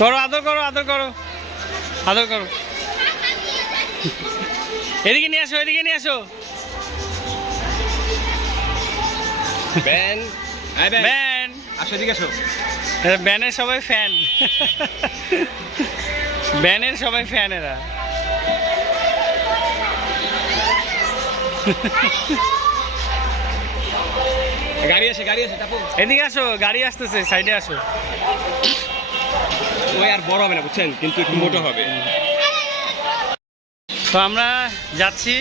করো আদর করো আদর করো। আদর করো। এদিকে নিয়ে আসো এদিকে নিয়ে আসো। ব্যান ব্যান আসো এদিকে আসো। ব্যানের সবাই ফ্যান ব্যানের সবাই ফ্যান এরা। গাড়ি আসে গাড়ি আসে এদিকে আসো গাড়ি আসতেছে সাইডে আসো। ওই আর বড় হবে না বুঝছেন? কিন্তু একটু মোটো হবে। তো আমরা যাচ্ছি।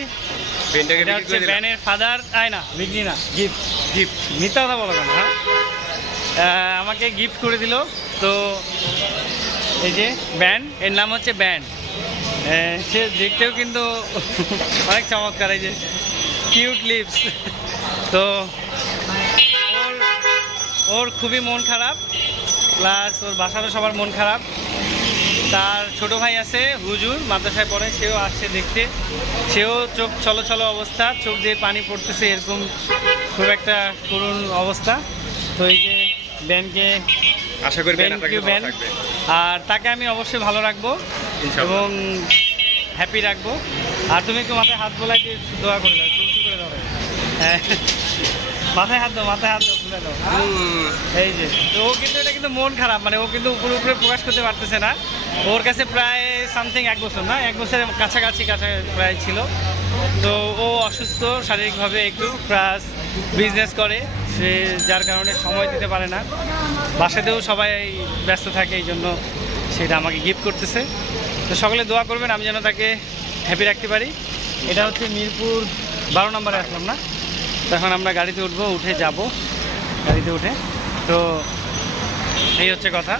এটা হচ্ছে ব্যানের ফাদার আয় না বিঘ্নি না গিফট গিফট। মিথ্যা কথা বলো কেন হ্যাঁ? আমাকে গিফট করে দিল। তো এই যে ব্যান্ড এর নাম হচ্ছে ব্যান্ড সে দেখতেও কিন্তু অনেক চমৎকার এই যে কিউট লিপস। তো ওর ওর খুবই মন খারাপ। প্লাস ওর বাসারও সবার মন খারাপ। তার ছোট ভাই আছে হুজুর মাদ্রাসায় পড়ে সেও আসছে দেখতে। সেও চোখ চলো চলো অবস্থা চোখ দিয়ে পানি পড়তেছে এরকম খুব একটা করুণ অবস্থা। তো এই যে ব্যানকে আশা করি ব্যান আর তাকে আমি অবশ্যই ভালো রাখব। এবং হ্যাপি রাখব। আর তুমি একটু মাথায় হাত বোলাই দিয়ে দোয়া করে দাও করে দাও। হ্যাঁ। মাথায় হাত দাও মাথায় হাত দাও। এই যে তো ও কিন্তু এটা কিন্তু মন খারাপ মানে ও কিন্তু উপরে উপরে প্রকাশ করতে পারতেছে না। ওর কাছে প্রায় সামথিং এক বছর না? এক বছরের কাছাকাছি কাছা প্রায় ছিল। তো ও অসুস্থ শারীরিকভাবে একটু প্লাস বিজনেস করে। সে যার কারণে সময় দিতে পারে না। বাসাতেও সবাই ব্যস্ত থাকে এই জন্য সেটা আমাকে গিফট করতেছে। তো সকলে দোয়া করবেন আমি যেন তাকে হ্যাপি রাখতে পারি। এটা হচ্ছে মিরপুর বারো নম্বরে আসলাম না? তখন আমরা গাড়িতে উঠবো উঠে যাব। গাড়িতে উঠে। তো এই হচ্ছে কথা।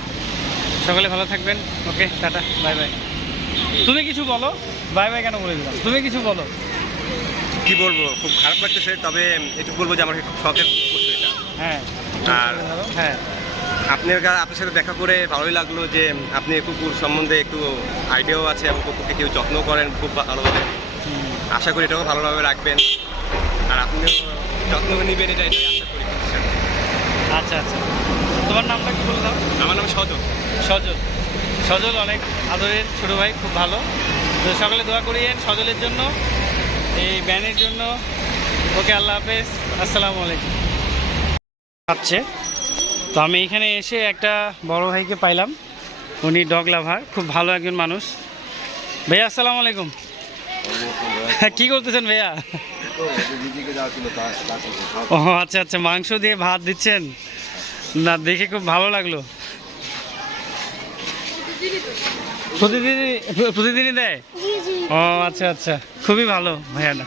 সকলে ভালো থাকবেন। Okay tata bye bye. তুমি কিছু বলো। বাই বাই কেন বলে দিলাম? তুমি কিছু বলো। কি বলব? খুব খারাপ লাগতেছে তবে একটু বলব যে আমার খুব শখের এটা। হ্যাঁ। আর- হ্যাঁ। আপনার আপনার সাথে দেখা করে ভালোই লাগল যে আপনি কুকুর সম্বন্ধে একটু আইডিয়াও আছে এবং কুকুরকে কেউ যত্ন করেন খুব ভালোভাবে। আশা করি এটাও ভালোভাবে রাখবেন। আর আপনিও যত্ন নেবেন এটা এটাই আশা করি কুকুরের সাথে। আচ্ছা আচ্ছা। তোমার নামটা কি বলে দাও? আমার নাম সজল। সজল। সজল অনেক আদরের ছোটো ভাই খুব ভালো। তো সকলে দোয়া করিয়েন সজলের জন্য এই ব্যানের জন্য। ওকে আল্লাহ হাফেজ। আসসালামু আলাইকুম। আচ্ছা তো আমি এখানে এসে একটা বড় ভাইকে পাইলাম। উনি ডগ লাভার খুব ভালো একজন মানুষ। ভাইয়া আসসালামু আলাইকুম। কি করতেছেন ভাইয়া? ও আচ্ছা আচ্ছা মাংস দিয়ে ভাত দিচ্ছেন? না দেখে খুব ভালো লাগল। প্রতিদিনই প্রতিদিনই দেয়? ও আচ্ছা আচ্ছা খুবই ভালো ভাইয়াটা।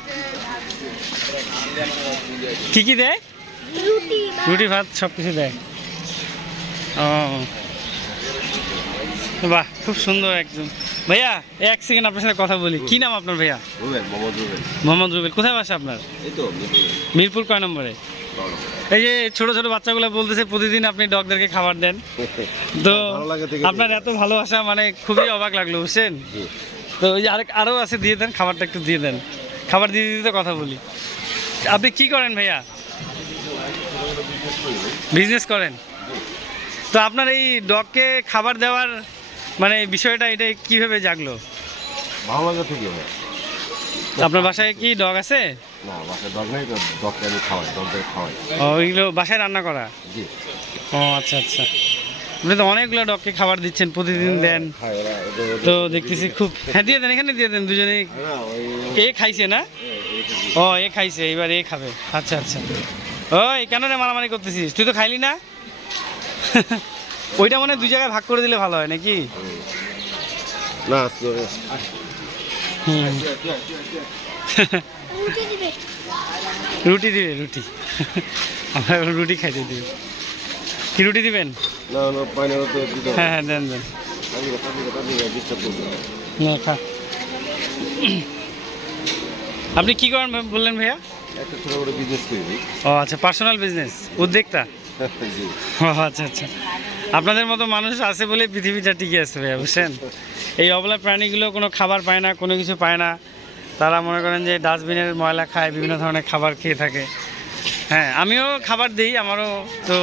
কি কি দেয়? রুটি রুটি ভাত সব কিছু দেয়। ও বাহ খুব সুন্দর একদম। ভাইয়া এক সেকেন্ড আপনার সাথে কথা বলি। কি নাম আপনার ভাইয়া? মোহাম্মদ রুবেল। কোথায় বাসা আপনার? মিরপুরে। কয় নম্বরে? এই যে ছোট ছোট বাচ্চাগুলো বলতেছে প্রতিদিন আপনি ডগদেরকে খাবার দেন। তো আপনার এত ভালোবাসা মানে খুবই অবাক লাগল বুঝছেন? তো ওই যে আরেক আরও আছে দিয়ে দেন খাবারটা একটু দিয়ে দেন। খাবার দিয়ে দিতে কথা বলি। আপনি কি করেন ভাইয়া? বিজনেস করেন? তো আপনার এই ডগকে খাবার দেওয়ার মানে বিষয়টা এটা কীভাবে জাগলো? ভালো লাগে থেকে ভাই। আপনার বাসায় কি ডগ আছে? না বাসায় ডগ নাই ডগকে আমি খাওয়াই ডগদের খাওয়াই। ও ওইগুলো বাসায় রান্না করা? জি। ও আচ্ছা আচ্ছা। আপনি তো অনেকগুলো ডগকে খাবার দিচ্ছেন প্রতিদিন দেন। ওরা ওদের- ওদের- তো দেখতেছি খুব হ্যাঁ দিয়ে দেন এখানে দিয়ে দেন দুজনেই এ খাইছে না? ও এ খাইছে এবার এ খাবে। আচ্ছা আচ্ছা। ওই কেন রে মারামারি করতেছিস? তুই তো খাইলি না? ওইটা মানে দুই জায়গায় ভাগ করে দিলে ভালো হয় নাকি? না রুটি দিবে রুটি। রুটি আমরা রুটি খাইতে দিবে কি রুটি দিবেন। হ্যাঁ হ্যাঁ দেন দেন। না। খা আপনি কি করেন বললেন ভাইয়া? একটা ছোট করে বিজনেস করে। ও আচ্ছা পার্সোনাল বিজনেস উদ্যোক্তা? ও আচ্ছা আচ্ছা। আপনাদের মতো মানুষ আছে বলে পৃথিবীটা টিকে আছে ভাইয়া বুঝছেন? এই অবলা প্রাণীগুলো কোনো খাবার পায় না কোনো কিছু পায় না। তারা মনে করেন যে ডাস্টবিনের ময়লা খায় বিভিন্ন ধরনের খাবার খেয়ে থাকে। হ্যাঁ আমিও খাবার দিই আমারও তো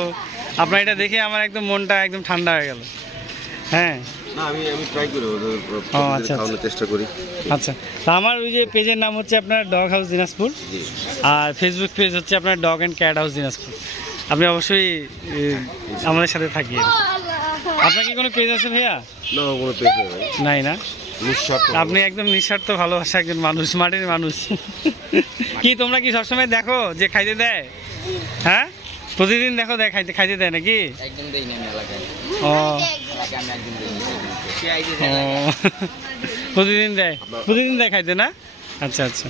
আপনার এটা দেখে আমার একদম মনটা একদম ঠান্ডা হয়ে গেল। হ্যাঁ। আচ্ছা, আচ্ছা। তা আমার ওই যে পেজের নাম হচ্ছে আপনার ডগ হাউস দিনাজপুর আর ফেসবুক পেজ হচ্ছে আপনার dog and cat house Dinajpur আপনি অবশ্যই আমাদের সাথে থাকিয়ে আপনার কি কোনো পেজ আছে ভাইয়া? না কোনো পেজ নেই নাই না? আপনি একদম নিঃস্বার্থ ভালোবাসা একজন মানুষ মাটির মানুষ। কি তোমরা কি সবসময় দেখো যে খাইতে দেয়? হ্যাঁ? প্রতিদিন দেখো দেয় খাইতে খাইতে দেয় নাকি? ও। প্রতিদিন দেয়। প্রতিদিন দেয় খাইতে না? আচ্ছা আচ্ছা।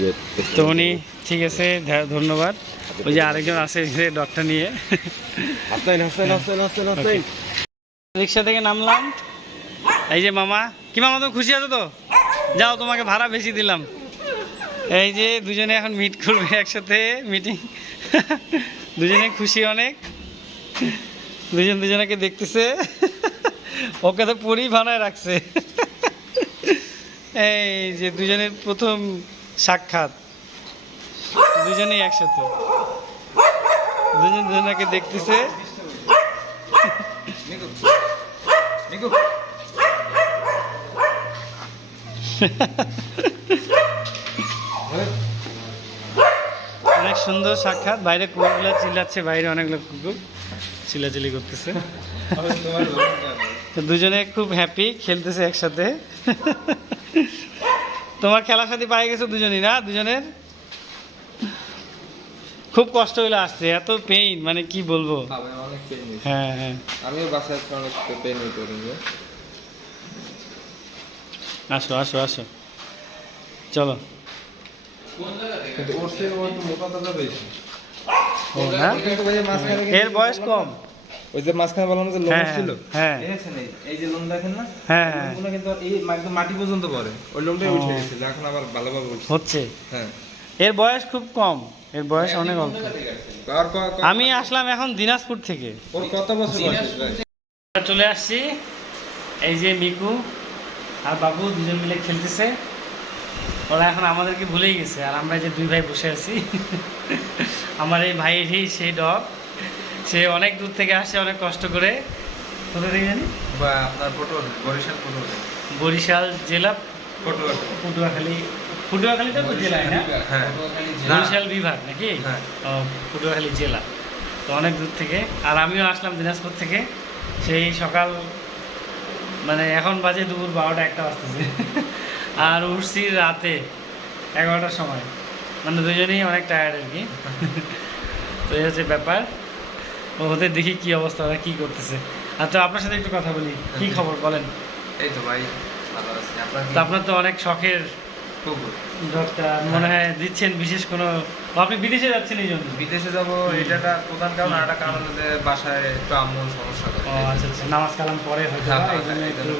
ইয়ে তো উনি ঠিক আছে ধন্যবাদ। ওই যে আরেকজন আছে ডক্টর নিয়ে। রিক্সা থেকে নামলাম। এই যে মামা। কি মামা তুমি খুশি আছো তো? যাও তোমাকে ভাড়া বেশি দিলাম। এই যে দুজনে এখন মিট করবে একসাথে মিটিং দুজনে খুশি অনেক। দুজন দুজনকে দেখতেছে। ওকে তো পরেই ভাড়ায় রাখছে। এই যে দুজনের প্রথম সাক্ষাৎ। দুজনেই একসাথে। দুজন দুজনকে দেখতেছে। অনেক সুন্দর সাক্ষাৎ। বাইরে কুকুরগুলো চিল্লাচ্ছে বাইরে অনেকগুলো কুকুর চিল্লাচিল্লি করতেছে। দুজনে খুব হ্যাপি খেলতেছে একসাথে। তোমার খেলার সাথে পাই গেছো দুজনই না? দুজনের? খুব কষ্ট হইল আসতে এত পেইন মানে কি বলব? হ্যাঁ হ্যাঁ। আমিও বাসায় অনেক পেন হইতো আসো আসো আসো। চলো। এর বয়স কম। ওই যে মাঝখানে বললাম যে লোম হ্যাঁ ছিল? হ্যাঁ। দেখেছেন এই- যে লোম দেখেন না? হ্যাঁ। হ্যাঁ কিন্তু এই একদম মাটি পর্যন্ত পড়ে। ওই লোমটাই ও। উঠে গেছিল এখন আবার ভালোভাবে উঠছে। হচ্ছে। হ্যাঁ। এর বয়স খুব কম। এর বয়স অনেক অল্প। আমি আসলাম এখন দিনাজপুর থেকে। ওর কত বছর বয়স? চলে আসছি। এই যে মিকু আর বাবু দুজন মিলে খেলতেছে। ওরা এখন আমাদেরকে ভুলেই গেছে। আর আমরা যে দুই ভাই বসে আছি। আমার এই ভাইয়েরই সেই ডগ। সে অনেক দূর থেকে আসছে অনেক কষ্ট করে। কোথা থেকে জানি? বা আপনার পটল বরিশাল পটল বরিশাল জেলা? পটুয়াখালী। পটুয়াখালীতে তো জেলায় না? হ্যাঁ। বরিশাল বিভাগ নাকি? হ্যাঁ। ও, পটুয়াখালী জেলা। তো অনেক দূর থেকে। আর আমিও আসলাম দিনাজপুর থেকে। সেই সকাল মানে এখন বাজে দুপুর বারোটা একটা বাজতেছে। আর উঠছি রাতে এগারোটার সময়। মানে দুজনেই অনেক টায়ার্ড আর কি। তো এই হচ্ছে ব্যাপার। ওদের দেখি কি অবস্থা ওরা কি করতেছে। আচ্ছা আপনার সাথে একটু কথা বলি। কি খবর বলেন। এই তো ভাই ভালো আছি। আপনার তো আপনার তো অনেক শখের কুকুর মনে হয় দিচ্ছেন বিশেষ কোনো আপনি বিদেশে যাচ্ছেন এই জন্য? বিদেশে যাব এটা একটা প্রধান কারণ আর একটা কারণ হলো যে বাসায় একটু আম্মুর সমস্যা করে ও আচ্ছা আচ্ছা নামাজ কালাম পরে হয়তো হ্যাঁ, এই জন্য একটু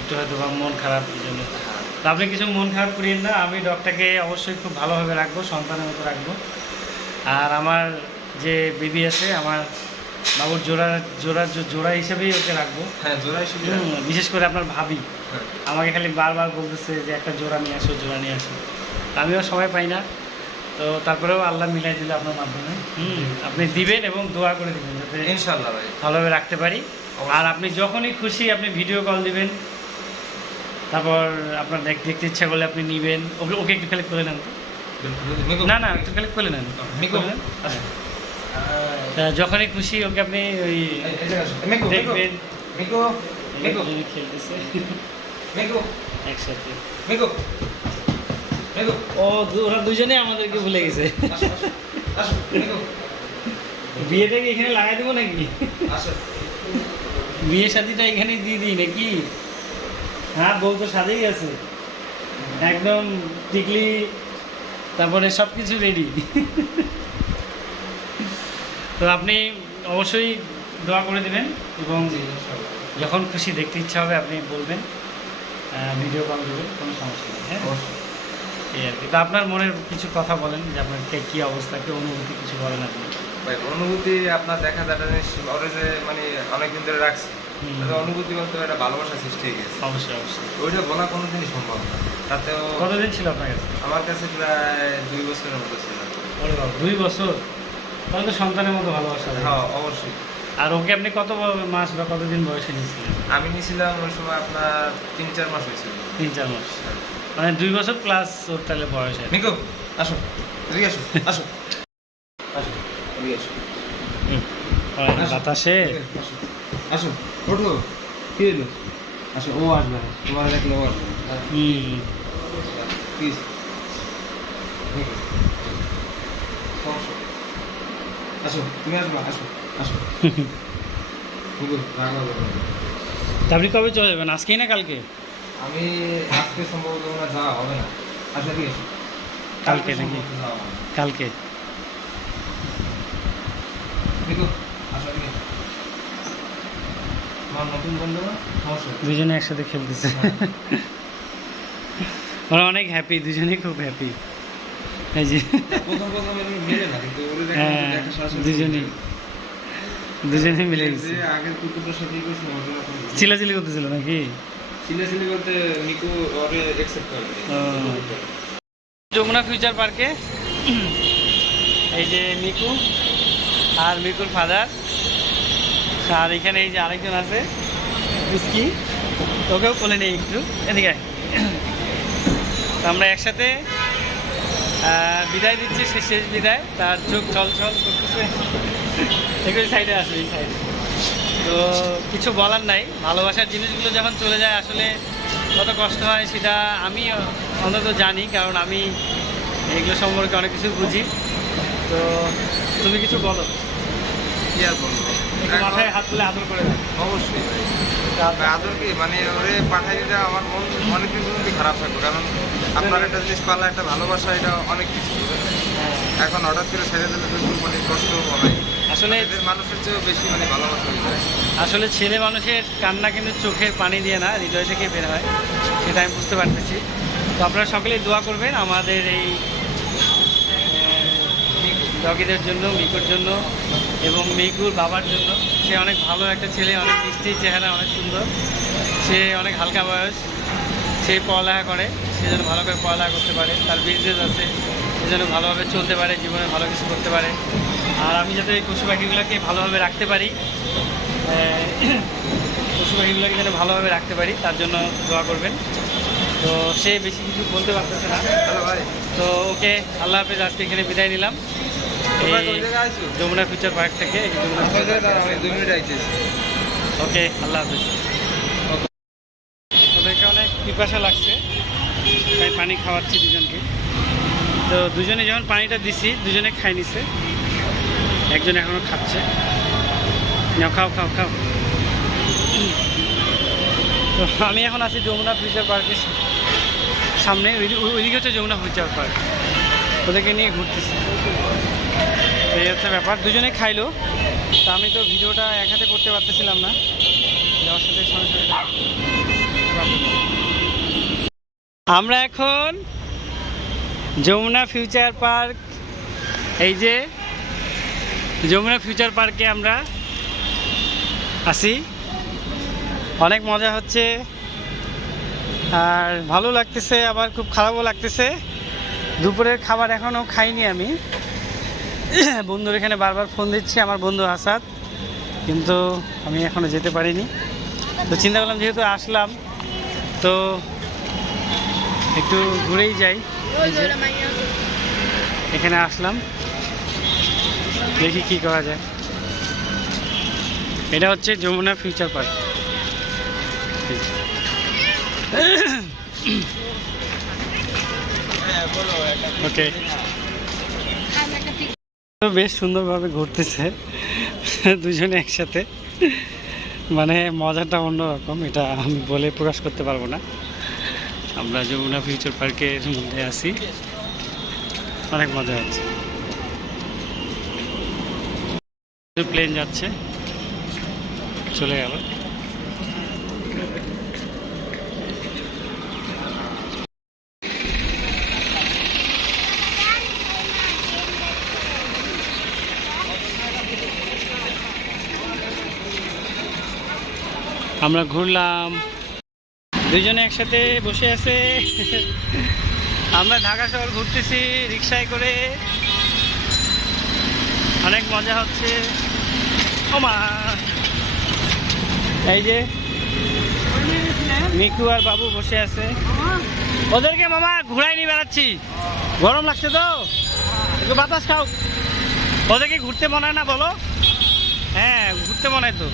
একটু হয়তো বা মন খারাপ এই জন্য। হ্যাঁ। আপনি কিছু মন খারাপ করিয়েন না আমি ডগটাকে অবশ্যই খুব ভালোভাবে রাখব সন্তানের মতো রাখব। আর আমার যে বেবি আছে আমার বাবুর জোড়া জোড়া জোড়া হিসেবেই ওকে রাখব। হ্যাঁ সুবিধা বিশেষ করে আপনার ভাবি। হ্যাঁ। আমাকে খালি বারবার বলতেছে যে একটা জোড়া নিয়ে আসো জোড়া নিয়ে আসো। আমিও সময় পাই না। তো তারপরেও আল্লাহ মিলাই দিল আপনার মাধ্যমে। হুম আপনি দিবেন এবং দোয়া করে দিবেন যাতে ইনশাল্লাহ ভালোভাবে রাখতে পারি। আর আপনি যখনই খুশি আপনি ভিডিও কল দিবেন। তারপর আপনার দেখ- দেখতে ইচ্ছা করলে আপনি নিবেন। ওকে ওকে একটু খালি খুলে নেন। না না একটু খালি খুলে নেন। যখনই খুশি ওকে আপনি ওই দেখবেন। একসাথে। ও ওরা দুজনে আমাদেরকে ভুলে গেছে। বিয়েটা কি এখানে লাগাই দেবো নাকি? বিয়ে শাদিটা এখানেই দিয়ে দিই নাকি? হ্যাঁ বউ তো সাজেই আছে। একদম টিকলি তারপরে সব কিছু রেডি তো আপনি অবশ্যই দোয়া করে দেবেন এবং যখন খুশি দেখতে ইচ্ছা হবে আপনি বলবেন ভিডিও কল দেবেন কোনো সমস্যা নেই হ্যাঁ? অবশ্যই। এই আর কি। তো আপনার মনের কিছু কথা বলেন যে আপনার কে- কী অবস্থা কী অনুভূতি কিছু বলেন আপনি। ভাই, অনুভূতি আপনার দেখা যায় যে মানে অনেকদিন ধরে রাখছি অনুভূতি বলতে একটা ভালোবাসা সৃষ্টি হয়ে গেছে। অবশ্যই অবশ্যই। ওইটা বলা কোনোদিনই সম্ভব না। তাতেও কতদিন ছিল আপনার কাছে? আমার কাছে প্রায় দুই বছরের মতো ছিল। দুই বছর? তাহলে তো সন্তানের মতো ভালোবাসা হ্যাঁ অবশ্যই। আর ওকে আপনি কত মাস বা কতদিন বয়সে নিয়েছিলেন? আমি নিয়েছিলাম ওই সময় আপনার তিন চার মাস হয়েছিল। তিন চার মাস। মানে দুই বছর প্লাস ওর তাহলে বয়স আর কি। মিকো আসো। এদিকে আসো আসো। আসো এদিকে আসো। বাতাসে? আসো ওঠো। কি হলো? আসো ও আসবে তোমার দেখলে ও আসবে। হুম। প্লিজ আসো তুমি আসবা আসো আসো। না। আপনি কবে চলে যাবেন? আজকেই না কালকে? আমি আজকে সম্ভবত হয় যাওয়া হবে না। আচ্ছা ঠিক কালকে নাকি? না। কালকে। না। দুজনে একসাথে খেলতেছে। ওরা অনেক হ্যাপি দুজনে খুব হ্যাপি এই যে দেখা হ্যাঁ দুজনেই। মিলে গেছে। চিলাচিলি করতেছিল নাকি? চিল্লাচিল্লি বলতে মিকু ওরে অ্যাকসেপ্ট করে। যমুনা ফিউচার পার্কে এই যে মিকু আর মিকুর ফাদার আর এখানে এই যে আরেকজন আছে মিসকি তোকেও কোলে নেই একটু। এদিকে আমরা একসাথে বিদায় দিচ্ছি শেষ শেষ বিদায়। তার চোখ চল চল করতেছে। একটু সাইডে আসবে এই সাইডে তো কিছু বলার নাই। ভালোবাসার জিনিসগুলো যখন চলে যায় আসলে কত কষ্ট হয় সেটা আমি অন্তত জানি কারণ আমি এগুলো সম্পর্কে অনেক কিছু বুঝি। তো তুমি কিছু বলো? কি আর বলব? মাথায় হাত তুলে আদর করে অবশ্যই ভাই, আদর কি? মানে ওরে পাঠাই দিতে আমার মন অনেকদিন পর্যন্ত খারাপ থাকবে কারণ আপনার একটা জিনিস পালা একটা ভালোবাসা এটা অনেক কিছু এখন হঠাৎ করে ছেড়ে দিলে মানে কষ্ট হয়। আসলে এদের মানুষের চেয়েও বেশি মানে ভালোবাসা আসলে ছেলে মানুষের কান্না কিন্তু চোখের পানি দিয়ে না হৃদয় থেকে বের হয় সেটা আমি বুঝতে পারতেছি। তো আপনারা সকলেই দোয়া করবেন আমাদের এই ডগিদের জন্য মিকুর জন্য এবং মিকুর বাবার জন্য। সে অনেক ভালো একটা ছেলে অনেক মিষ্টি চেহারা অনেক সুন্দর। সে অনেক হালকা বয়স সে পড়ালেখা করে। সে যেন ভালো করে পড়ালেখা করতে পারে তার বিজনেস আছে সে যেন ভালোভাবে চলতে পারে জীবনে ভালো কিছু করতে পারে। আর আমি যাতে এই পশু পাখিগুলোকে ভালোভাবে রাখতে পারি পশু পাখিগুলোকে যেন ভালোভাবে রাখতে পারি তার জন্য দোয়া করবেন। তো সে বেশি কিছু বলতে পারতেছে না। তো ওকে আল্লাহ হাফেজ আজকে এখানে বিদায় নিলাম। যমুনা ফিউচার পার্ক থেকে ওকে আল্লাহ হাফেজ। ওদেরকে অনেক পিপাসা লাগছে। তাই পানি খাওয়াচ্ছি দুজনকে। তো দুজনে যখন পানিটা দিছি, দুজনে খাই নিছে। একজন এখনও খাচ্ছে। নাও, খাও খাও খাও। তো আমি এখন আছি যমুনা ফিউচার পার্কের সামনে, ওই- ওই- ওইদিকে হচ্ছে যমুনা ফিউচার পার্ক। ওদেরকে নিয়ে ঘুরতেছি। এই হচ্ছে ব্যাপার। দুজনে খাইলো। তা আমি তো ভিডিওটা এক হাতে করতে পারতেছিলাম না। যাওয়ার সাথে সঙ্গে সঙ্গে আমরা এখন যমুনা ফিউচার পার্ক, এই যে যমুনা ফিউচার পার্কে আমরা আসি অনেক মজা হচ্ছে। আর ভালো লাগতেছে, আবার খুব খারাপও লাগতেছে। দুপুরের খাবার এখনও খাইনি আমি। বন্ধুর এখানে বারবার ফোন দিচ্ছি, আমার বন্ধু আসাদ। কিন্তু আমি এখনও যেতে পারিনি। তো চিন্তা করলাম যেহেতু আসলাম, তো একটু ঘুরেই যাই। এখানে আসলাম। দেখি কি করা যায়। এটা হচ্ছে যমুনা ফিউচার পার্ক। ওকে। বেশ সুন্দরভাবে ঘুরতেছে। দুজনে একসাথে। মানে মজাটা অন্যরকম, এটা আমি বলে প্রকাশ করতে পারব না। আমরা যমুনা ফিউচার পার্কের মধ্যে আছি। অনেক মজা হচ্ছে। প্লেন যাচ্ছে, চলে গেল। আমরা ঘুরলাম। দুজনে একসাথে বসে আছে। আমরা ঢাকা শহর ঘুরতেছি, রিক্সায় করে। অনেক মজা হচ্ছে। এই যে মিকু আর বাবু বসে আছে। ওদেরকে মামা ঘুরাই নিয়ে বেড়াচ্ছি। গরম লাগছে তো? একটু বাতাস খাও। ওদেরকে ঘুরতে মনে হয় না বলো? হ্যাঁ ঘুরতে মনে হয় তো।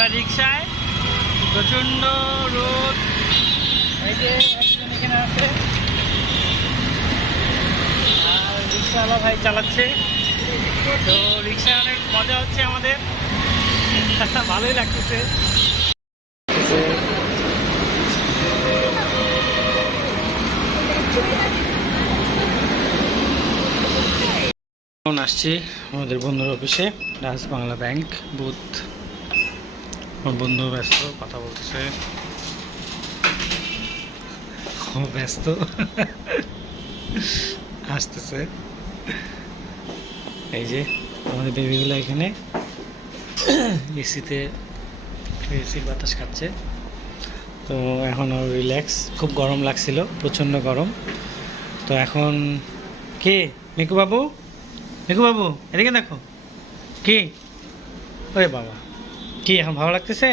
আমরা রিক্সায় প্রচণ্ড রোদ। এই যে একজন এখানে আছে। আর রিক্সাওয়ালা ভাই চালাচ্ছে। তো রিক্সায় অনেক মজা হচ্ছে আমাদের। ভালোই লাগতেছে। আসছি আমাদের বন্ধুর অফিসে, রাজ বাংলা ব্যাংক, বুথ আমার বন্ধু ব্যস্ত, কথা বলতেছে। ব্যস্ত। আসতেছে। এই যে, আমাদের বেবিগুলো এখানে এসিতে এসির বাতাস খাচ্ছে। তো এখন রিল্যাক্স খুব গরম লাগছিল, প্রচণ্ড গরম। তো এখন কে? মিকু বাবু মিকু বাবু এদিকে দেখো। কে? ওরে বাবা। কি এখন ভালো লাগতেছে?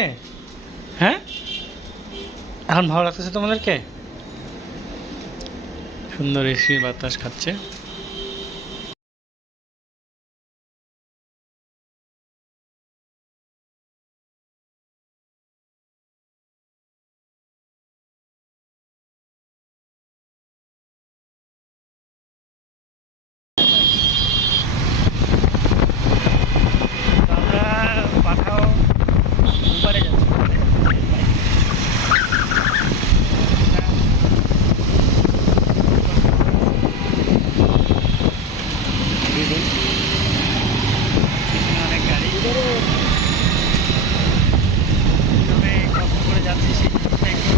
হ্যাঁ? এখন ভালো লাগতেছে তোমাদেরকে? সুন্দর এসি বাতাস খাচ্ছে তো আমরা পাঠাও উপরে যাচ্ছি পিছনে অনেক গাড়ি তবে কষ্ট করে যাচ্ছি শীতটা একটু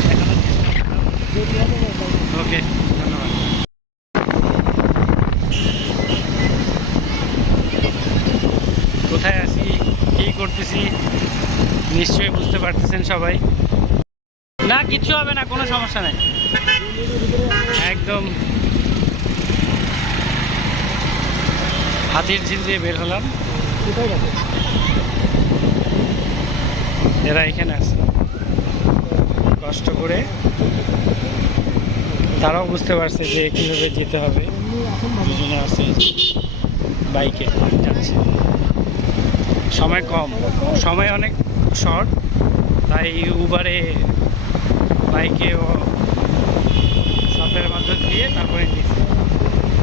দেখানোর চেষ্টা করলাম। ওকে, ধন্যবাদ। কোথায় আছি? কী করতেছি? নিশ্চয়ই বুঝতে পারতেছেন সবাই। না, কিচ্ছু হবে না, কোনো সমস্যা নেই। একদম হাতির ঝিল দিয়ে বের হলাম। এরা এখানে আছে। কষ্ট করে তারাও বুঝতে পারছে যে কীভাবে যেতে হবে। দুজনে আছে বাইকে যাচ্ছে। সময় কম। সময় অনেক শর্ট তাই উবারে বাইকে ও সফটওয়্যারের মাধ্যমে দিয়ে তারপরে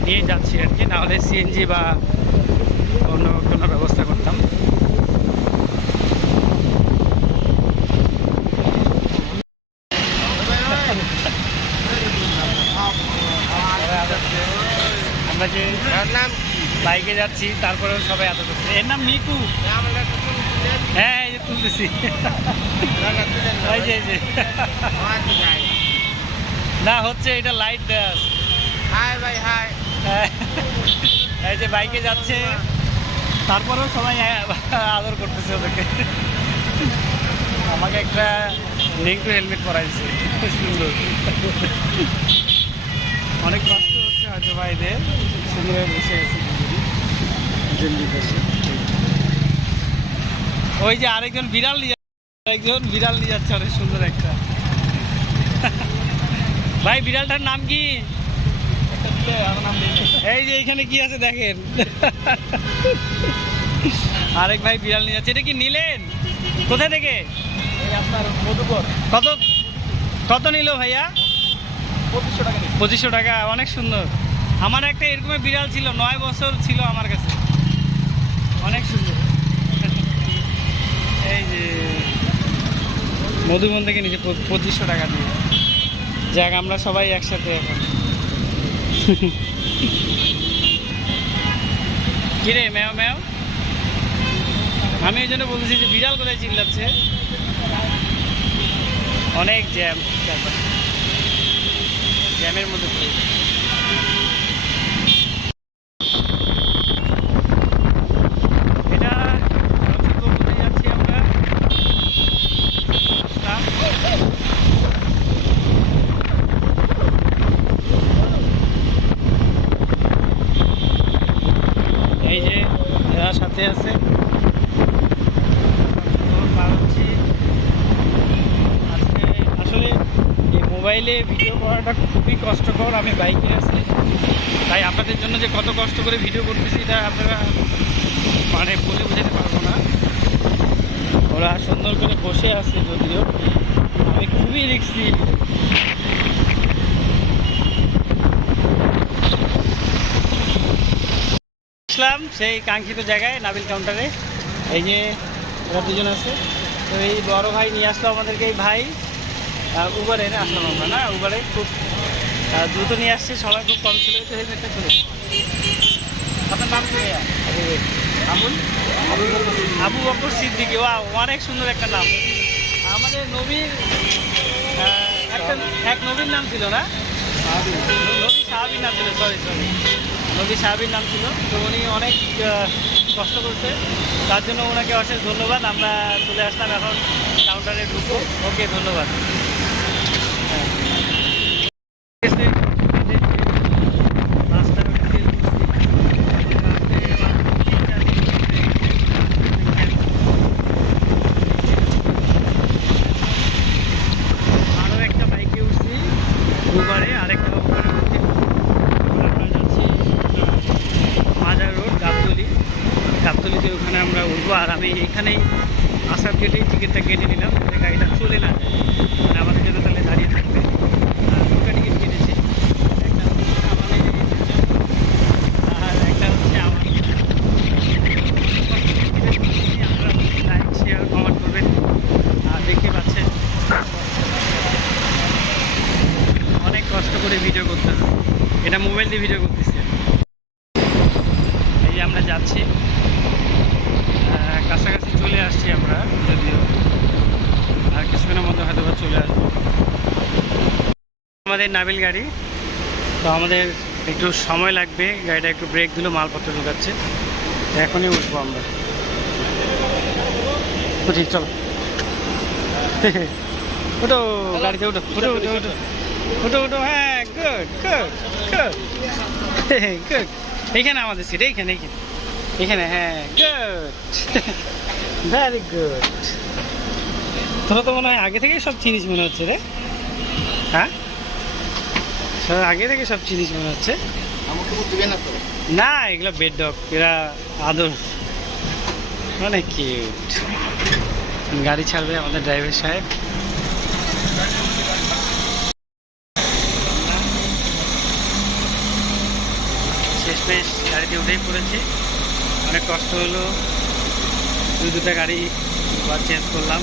নিয়ে যাচ্ছি আর কি। নাহলে সিএনজি বা অন্য কোনো ব্যবস্থা করতাম আমরা যে বাইকে যাচ্ছি তারপরেও সবাই এত করছে এর নাম মিকু। হ্যাঁ এই যে তুলতেছি। এই যে না হচ্ছে এটা লাইট দেওয়া। হাই ভাই হাই। হ্যাঁ। এই যে বাইকে যাচ্ছে। তারপরেও সবাই আদর করতেছে ওদেরকে। আমাকে একটা লিঙ্কু হেলমেট পরাইছে। সুন্দর। অনেক কষ্ট হচ্ছে হয়তো ভাইদের। সুন্দরভাবে বসে আছে। বিদেশে। ওই যে আরেকজন বিড়াল নিয়ে যাচ্ছে, একজন বিড়াল নিয়ে যাচ্ছে অনেক সুন্দর একটা। ভাই বিড়ালটার নাম কি? এই যে এখানে কি আছে দেখেন। আরেক ভাই বিড়াল নিয়ে যাচ্ছে এটা কি নিলেন? কোথায় থেকে? কত কত নিল ভাইয়া? পঁচিশশো টাকা। পঁচিশশো টাকা অনেক সুন্দর। আমার একটা এরকমের বিড়াল ছিল নয় বছর ছিল আমার কাছে। অনেক সুন্দর। এই যে মধুবন থেকে নিচে পঁচিশশো টাকা দিয়ে। যাক, আমরা সবাই একসাথে এখন। কিরে, ম্যাও ম্যাও? আমি ওই জন্য বলতেছি যে বিড়াল কোথায় চিল্লাচ্ছে? অনেক জ্যাম। জ্যামের মধ্যে পড়ে গেছি। এটা রংপুর যাচ্ছি আমরা রাস্তা। চাইলে ভিডিও করাটা খুবই কষ্টকর। আমি বাইকে আছি তাই আপনাদের জন্য যে কত কষ্ট করে ভিডিও করতেছি এটা আপনারা মানে বলে বোঝাতে পারব না। ওরা সুন্দর করে বসে আছে যদিও। আমি খুবই রিক্সি আসলাম সেই কাঙ্ক্ষিত জায়গায়, নাবিল কাউন্টারে এই যে ওরা দুজন আছে। তো এই বড় ভাই নিয়ে আসলো আমাদেরকে, এই ভাই। উবারে আসলাম আমরা না? উবারে খুব দ্রুত নিয়ে আসছে সময় খুব কম ছিল তো হেলমেটটা খুলে আপনার নাম কি? আবুল। আবু বকর সিদ্দিকি ওয়া অনেক সুন্দর একটা নাম। আমাদের নবীর একটা এক নবীর নাম ছিল না? নবী সাহাবির নাম ছিল সরি সরি নবী সাহাবির নাম ছিল তো উনি অনেক কষ্ট করছে। তার জন্য ওনাকে অশেষ ধন্যবাদ। আমরা চলে আসলাম এখন কাউন্টারে ঢুকবো। ওকে ধন্যবাদ হ্যাঁ। এসে আমাদের রাস্তার দিকে আরও একটা বাইকে উঠছি দুবারে আরেকটা ওখানে উঠছি এখন আমরা যাচ্ছি মাজার রোড গাবতলি গাবতলিতে ওখানে আমরা উঠবো আর আমি এখানেই আসার গেটেই টিকিটটা কেটে নিলাম যাতে গাড়িটা চলে না যায় মানে আমাদের জন্য তাহলে দাঁড়িয়ে থাকবে আর দুটো টিকিট কেটেছি একটা হচ্ছে আমাদের জন্য আর একটা হচ্ছে আমার আপনারা লাইক শেয়ার কমেন্ট করবেন আর দেখতে পাচ্ছেন অনেক কষ্ট করে ভিডিও করতে হবে এটা মোবাইল দিয়ে ভিডিও করতেছি এই যে আমরা যাচ্ছি আহ, কাছাকাছি চলে আসছি আমরা যদিও আর কিছুক্ষণের মধ্যে হয়তো বা চলে আসব আমাদের নাবিল গাড়ি। তো আমাদের একটু সময় লাগবে, গাড়িটা একটু ব্রেক দিল, মালপত্র ঢুকাচ্ছে। তো এখনই উঠবো আমরা। বুঝি চলো। ওটো গাড়িতে ওটো ওটো ওটো ওটো ওটো ওটো হ্যাঁ গুড গুড গুড গুড এইখানে আমাদের সিট এইখানে এইখানে। এখানে হ্যাঁ গুড ভেরি গুড তোরা তো মনে হয় আগে থেকেই সব চিনিস মনে হচ্ছে রে। হ্যাঁ? সব আগে থেকে সব চিনিস মনে হচ্ছে। না এগুলো বেড ডগ এরা আদর। অনেক কিউট গাড়ি ছাড়বে আমাদের ড্রাইভার সাহেব। শেষমেশ গাড়িতে উঠেই পড়েছি। অনেক কষ্ট হলো। দু দুটা গাড়ি চেঞ্জ করলাম।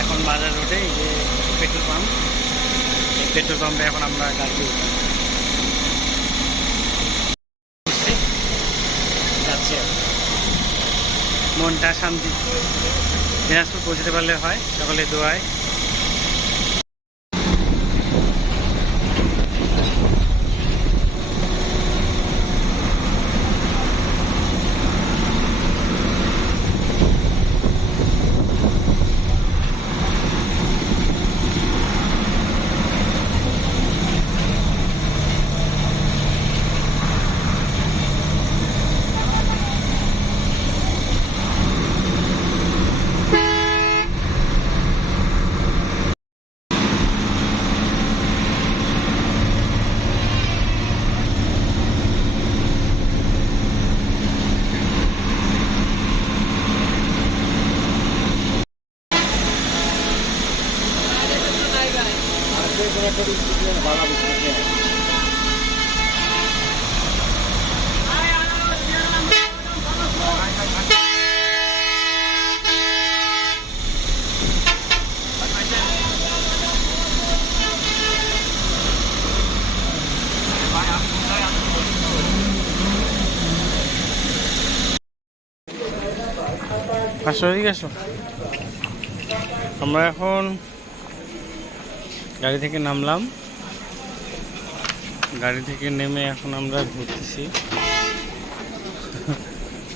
এখন বাজার রোডে এই যে পেট্রোল পাম্প পেট্রোল পাম্পে এখন আমরা গাড়ি মনটা শান্তি। দিনাজপুর পৌঁছতে পারলে হয় সকলে দোয়ায়। আসো এদিকে আসো আমরা এখন গাড়ি থেকে নামলাম। গাড়ি থেকে নেমে এখন আমরা ঘুরতেছি।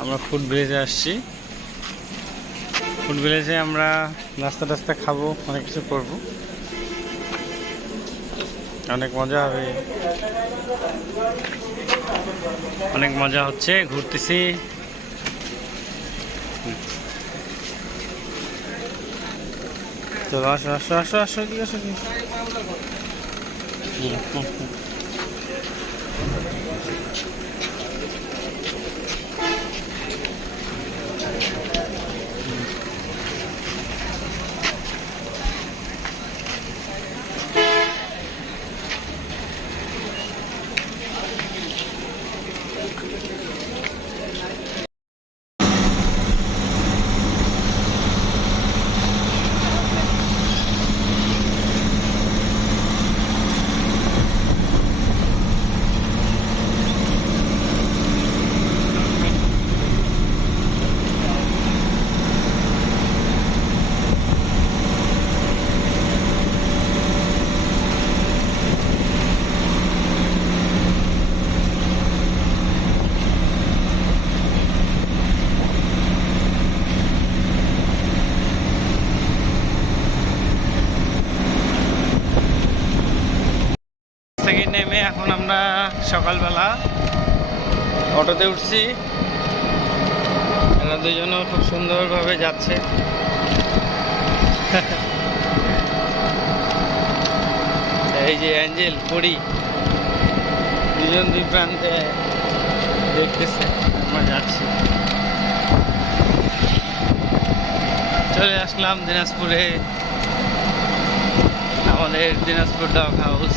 আমরা ফুড ভিলেজে আসছি। ফুড ভিলেজে আমরা নাস্তা টাস্তা খাব, অনেক কিছু করব। অনেক মজা হবে। অনেক মজা হচ্ছে, ঘুরতেছি। চলো আসো আসো আসো আসো কি আসো কি এখন আমরা সকালবেলা অটোতে উঠছি। এরা দুজনও খুব সুন্দরভাবে যাচ্ছে। এই যে অ্যাঞ্জেল পড়ি দুজন দুই প্রান্তে দেখতেছে, আমরা যাচ্ছি। চলে আসলাম দিনাজপুরে। আমাদের দিনাজপুর ডগ হাউস।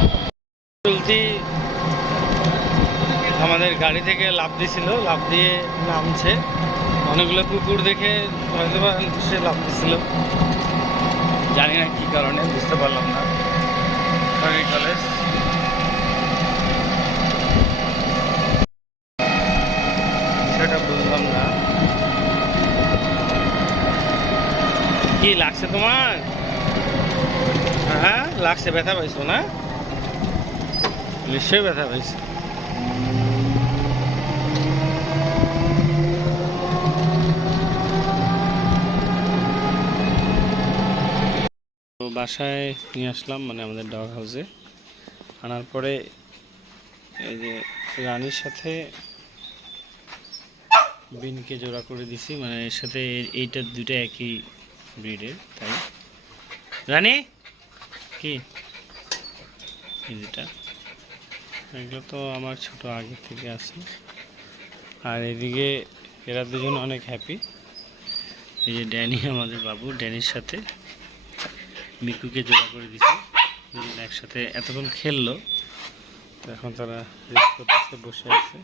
চলতি আমাদের গাড়ি থেকে লাভ দিছিল লাভ দিয়ে নামছে। অনেকগুলো কুকুর দেখে সে লাভ দিছিল। জানি না কি কারণে, বুঝতে পারলাম না। কলেজ সেটা বুঝলাম না। কি, লাগছে তোমার? হ্যাঁ লাগছে, ব্যথা পাইছো না? নিশ্চয়ই ব্যথা পাইছে তো বাসায় নিয়ে আসলাম মানে আমাদের ডগ হাউসে আনার পরে এই যে রানীর সাথে বিনকে জোড়া করে দিছি মানে এর সাথে এইটা দুটো একই ব্রিডের তাই? রানী? কি? এই দুটা এগুলো তো আমার ছোট আগে থেকে আছে। আর এদিকে এরা দুজন অনেক হ্যাপি এই যে ড্যানি, আমাদের বাবু, ড্যানির সাথে মিকুকে জোড়া করে দিছি দুজন একসাথে এতক্ষণ খেললো, তো এখন তারা রেস্ট করতেছে, বসে আছে।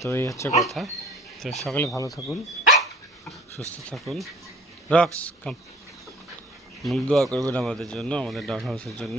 তো এই হচ্ছে কথা। তো সকালে ভালো থাকুন, সুস্থ থাকুন। রক্স কাম মুখ দোয়া করবেন আমাদের জন্য, আমাদের ডগ হাউসের জন্য।